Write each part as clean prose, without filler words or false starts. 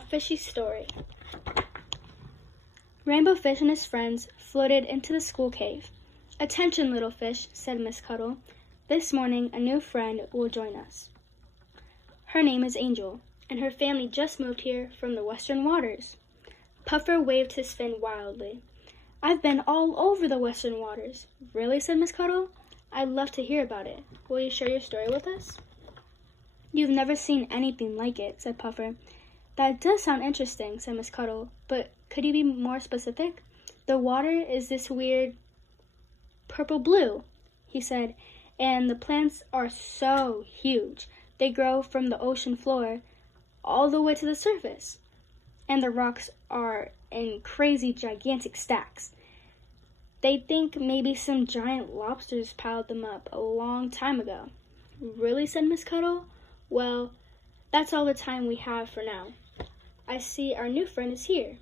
A Fishy Story. Rainbow Fish and his friends floated into the school cave. "Attention, little fish," said Miss Cuddle. "This morning a new friend will join us. Her name is Angel, and her family just moved here from the western waters." Puffer waved his fin wildly. "I've been all over the western waters." "Really?" said Miss Cuddle. "I'd love to hear about it. Will you share your story with us?" "You've never seen anything like it," said Puffer. "That does sound interesting," said Miss Cuddle, "but could you be more specific?" "The water is this weird purple-blue," he said, "and the plants are so huge. They grow from the ocean floor all the way to the surface, and the rocks are in crazy gigantic stacks. They think maybe some giant lobsters piled them up a long time ago." "Really?" said Miss Cuddle. "Well, that's all the time we have for now. I see our new friend is here."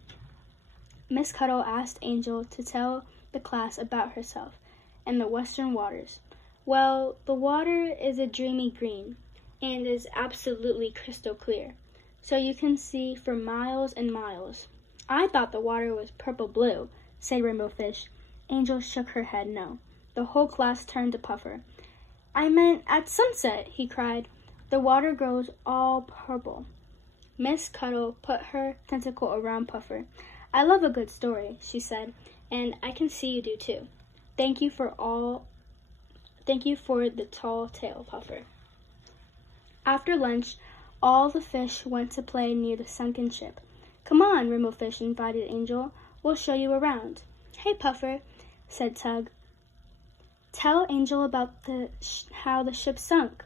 Miss Cuddle asked Angel to tell the class about herself and the western waters. "Well, the water is a dreamy green and is absolutely crystal clear, so you can see for miles and miles." "I thought the water was purple-blue," said Rainbow Fish. Angel shook her head no. The whole class turned to Puffer. "I meant at sunset," he cried. "The water grows all purple." Miss Cuddle put her tentacle around Puffer. "I love a good story," she said, "and I can see you do too. Thank you for the tall tale, Puffer." After lunch, all the fish went to play near the sunken ship. "Come on," Rainbow Fish invited Angel. "We'll show you around." "Hey, Puffer," said Tug. "Tell Angel about how the ship sunk."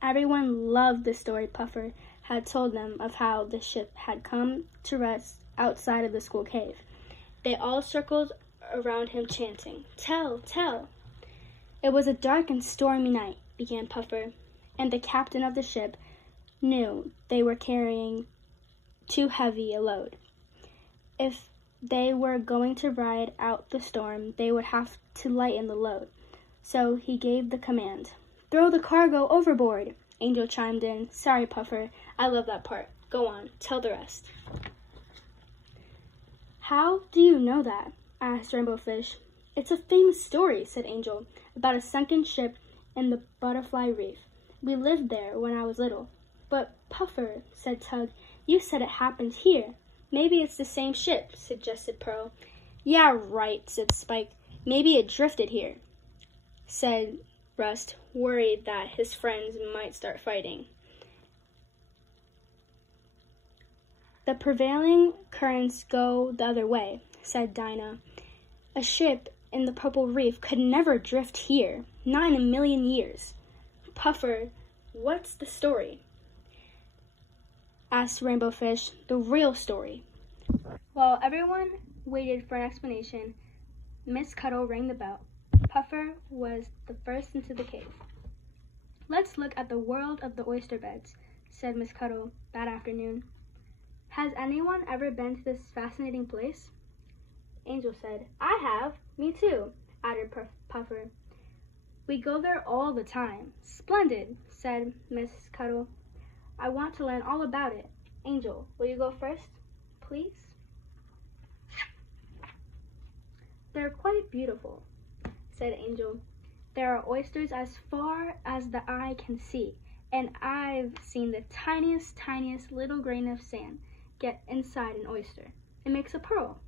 Everyone loved the story Puffer had told them of how the ship had come to rest outside of the school cave. They all circled around him chanting, "Tell, tell." "It was a dark and stormy night," began Puffer, "and the captain of the ship knew they were carrying too heavy a load. If they were going to ride out the storm, they would have to lighten the load. So he gave the command, 'Throw the cargo overboard.'" Angel chimed in, "Sorry, Puffer, I love that part. Go on, tell the rest." "How do you know that?" asked Rainbow Fish. "It's a famous story," said Angel, "about a sunken ship in the Butterfly Reef. We lived there when I was little." "But Puffer," said Tug, "you said it happened here." "Maybe it's the same ship," suggested Pearl. "Yeah, right," said Spike. "Maybe it drifted here," said Rust, worried that his friends might start fighting. "The prevailing currents go the other way," said Dinah. "A ship in the Purple Reef could never drift here, not in a million years." "Puffer, what's the story?" asked Rainbow Fish. "The real story." While everyone waited for an explanation, Miss Cuddle rang the bell. Puffer was the first into the cave. "Let's look at the world of the oyster beds," said Miss Cuddle that afternoon. "Has anyone ever been to this fascinating place?" Angel said, "I have." "Me too," added Puffer. "We go there all the time." "Splendid," said Miss Cuddle. "I want to learn all about it. Angel, will you go first, please?" "They're quite beautiful," said Angel. "There are oysters as far as the eye can see, and I've seen the tiniest little grain of sand get inside an oyster. It makes a pearl.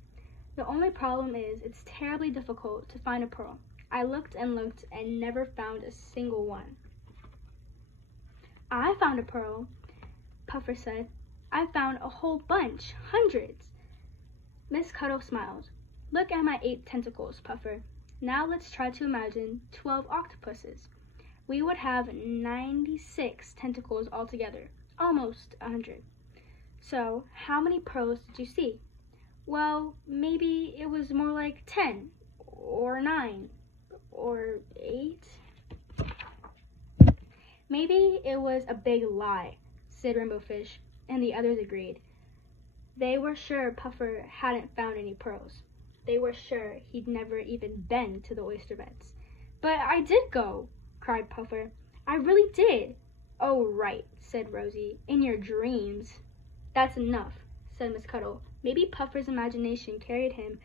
The only problem is it's terribly difficult to find a pearl. I looked and never found a single one." "I found a pearl," Puffer said. "I found a whole bunch, hundreds." Miss Cuddle smiled. "Look at my 8 tentacles, Puffer. Now let's try to imagine 12 octopuses. We would have 96 tentacles altogether, almost 100. So, how many pearls did you see?" "Well, maybe it was more like 10, or 9, or 8. "Maybe it was a big lie," said Rainbow Fish, and the others agreed. They were sure Puffer hadn't found any pearls. They were sure he'd never even been to the oyster beds. "But I did go," cried Puffer. "I really did." "Oh, right," said Rosie, "in your dreams." "That's enough," said Miss Cuddle. Maybe Puffer's imagination carried him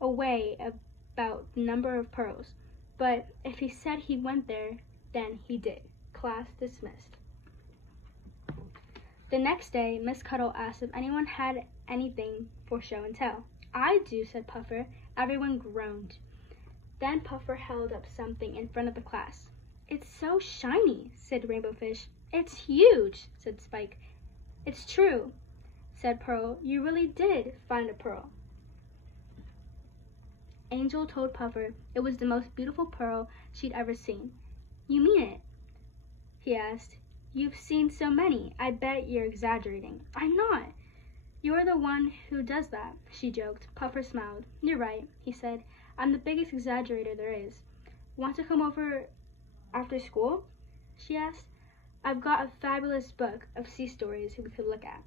away about the number of pearls. But if he said he went there, then he did. Class dismissed. The next day, Miss Cuddle asked if anyone had anything for show and tell. I do, said Puffer. Everyone groaned. Then Puffer held up something in front of the class. It's so shiny, said Rainbow Fish. It's huge, said Spike. It's true, said Pearl. You really did find a pearl. Angel told Puffer it was the most beautiful pearl she'd ever seen. You mean it? He asked. You've seen so many. I bet you're exaggerating. I'm not. You're the one who does that, she joked. Puffer smiled. You're right, he said. I'm the biggest exaggerator there is. Want to come over after school? She asked. I've got a fabulous book of sea stories we could look at.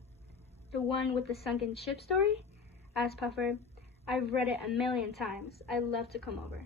The one with the sunken ship story? Asked Puffer. I've read it 1,000,000 times. I'd love to come over.